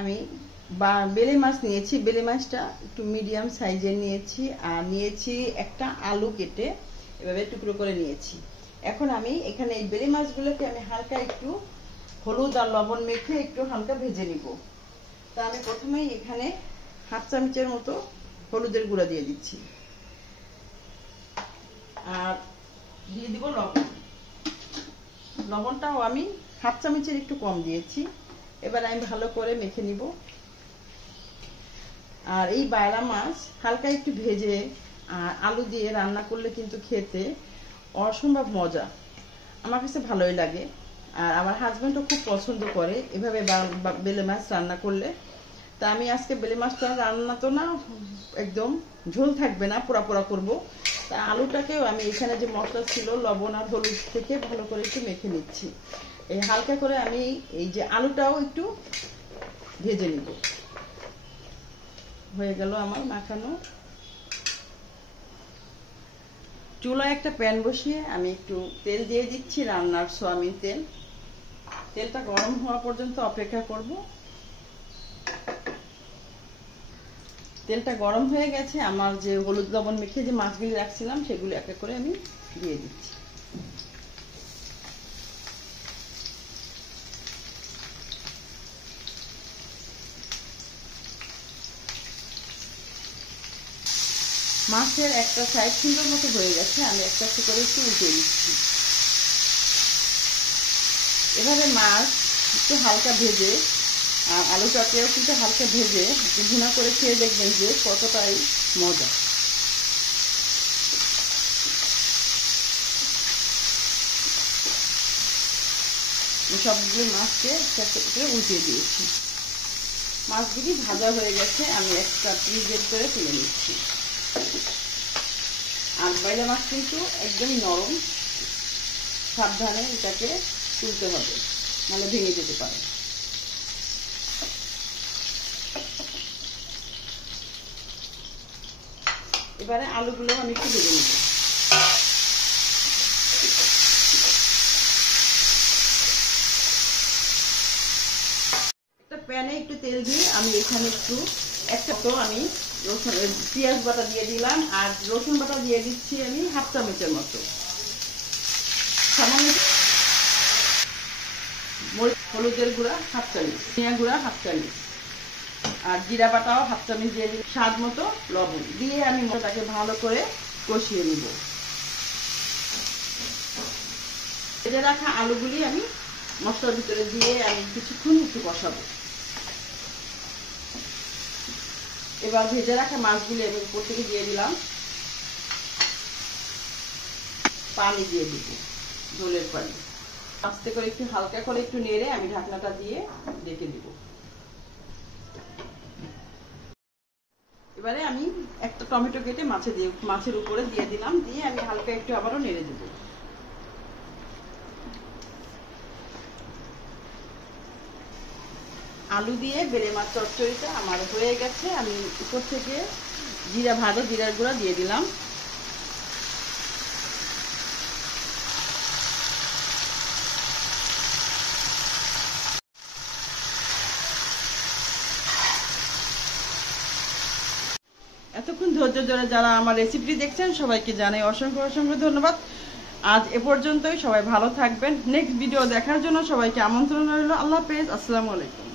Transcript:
আমি বেলে মাছ নিয়েছি। বেলে মাছটা একটু মিডিয়াম সাইজের নিয়েছি, আর নিয়েছি একটা আলু কেটে এভাবে টুকরো করে নিয়েছি। এখন আমি এখানে এই বেলে মাছগুলোকে আমি হালকা একটু হলুদ আর লবণ মেখে একটু হালকা ভেজে নিব। তা আমি প্রথমেই এখানে হাফ চামচের মতো হলুদের গুঁড়া দিয়ে দিচ্ছি, আর দিয়ে দিব লবণ। লবণটাও আমি হাফ চামচের একটু কম দিয়েছি। এবার আমি ভালো করে মেখে নিব। আর এই বায়লা মাছ হালকা একটু ভেজে আর আলু দিয়ে রান্না করলে কিন্তু খেতে অসম্ভব মজা, আমার কাছে ভালোই লাগে। আর আমার হাজব্যান্ডও খুব পছন্দ করে এভাবে বেলে মাছ রান্না করলে। তা আমি আজকে বেলে মাছটা রান্না তো না, একদম ঝোল থাকবে না, পোড়া পোড়া করবো। তা আলুটাকেও আমি এখানে যে মশলা ছিল লবণ আর হলুদ থেকে ভালো করে একটু মেখে নিচ্ছি। এই হালকা করে আমি এই যে আলুটাও একটু ভেজে নিব। হয়ে গেল আমার মাখানো। চুলায় একটা প্যান বসিয়ে আমি একটু তেল দিয়ে দিচ্ছি, রান্নার সয়াবিন তেল। তেলটা গরম হওয়া পর্যন্ত অপেক্ষা করব। তেলটা গরম হয়ে গেছে। আমার যে হলুদ লবণ মেখে যে মাছগুলি রাখছিলাম সেগুলি এক এক করে আমি দিয়ে দিচ্ছি। মাছের একটা সাইড সুন্দর মতো হয়ে গেছে, আমি একটা একটা করে একটু উল্টে দিচ্ছি। এভাবে মাছ একটু হালকা ভেজে আর আলুটাকেও কিন্তু হালকা ভেজে ভুনা করে খেয়ে দেখবেন যে কতটাই মজা। সবগুলো মাছকে একটা করে উল্টে দিয়েছি। মাছগুলি ভাজা হয়ে গেছে, আমি একটা ফ্রিজের করে তুলে নিচ্ছি। আর বাইলা মাছ কিন্তু একদমই নরম, সাবধানে এটাকে তুলতে হবে, নাহলে ভেঙে যেতে পারে। এবারে আলুগুলো আমি একটু ভেজে নেব। একটা প্যানে একটু তেল দিয়ে আমি এখানে একটা আমি রসুন পেঁয়াজ বাটা দিয়ে দিলাম, আর রসুন বাটা দিয়ে দিচ্ছি আমি হাফ চামচের মতো। সামান্য হলুদের গুঁড়া হাফ চামচ, ধনিয়া গুঁড়া হাফ চামচ, আর জিরা বাটাও হাফ চামচ দিয়ে দিই, স্বাদ মতো লবণ দিয়ে আমি মশলাটাকে ভালো করে কষিয়ে নিব। ভেজে রাখা আলুগুলি আমি মশলার ভিতরে দিয়ে আমি কিছুক্ষণ একটু কষাবো। এবার ভেজে রাখা মাছগুলি আমি উপর থেকে দিয়ে দিলাম, পানি দিয়ে দিব, ঝোলের পানি। আস্তে করে একটু হালকা করে একটু নেড়ে আমি ঢাকনাটা দিয়ে ঢেকে দিব। এবারে আমি একটা টমেটো কেটে মাছের উপরে দিয়ে দিলাম, দিয়ে আমি হালকা একটু আবারও নেড়ে দেব। আলু দিয়ে বেলে মাছ চচ্চড়িটা আমার হয়ে গেছে। আমি উপর থেকে ভাজা জিরার গুঁড়া দিয়ে দিলাম। এতক্ষণ ধৈর্য ধরে যারা আমার রেসিপিটি দেখছেন সবাইকে জানাই অসংখ্য অসংখ্য ধন্যবাদ। আজ এ পর্যন্তই। সবাই ভালো থাকবেন। নেক্সট ভিডিও দেখার জন্য সবাইকে আমন্ত্রণ রইল। আল্লাহ হাফেজ। আসসালামু আলাইকুম।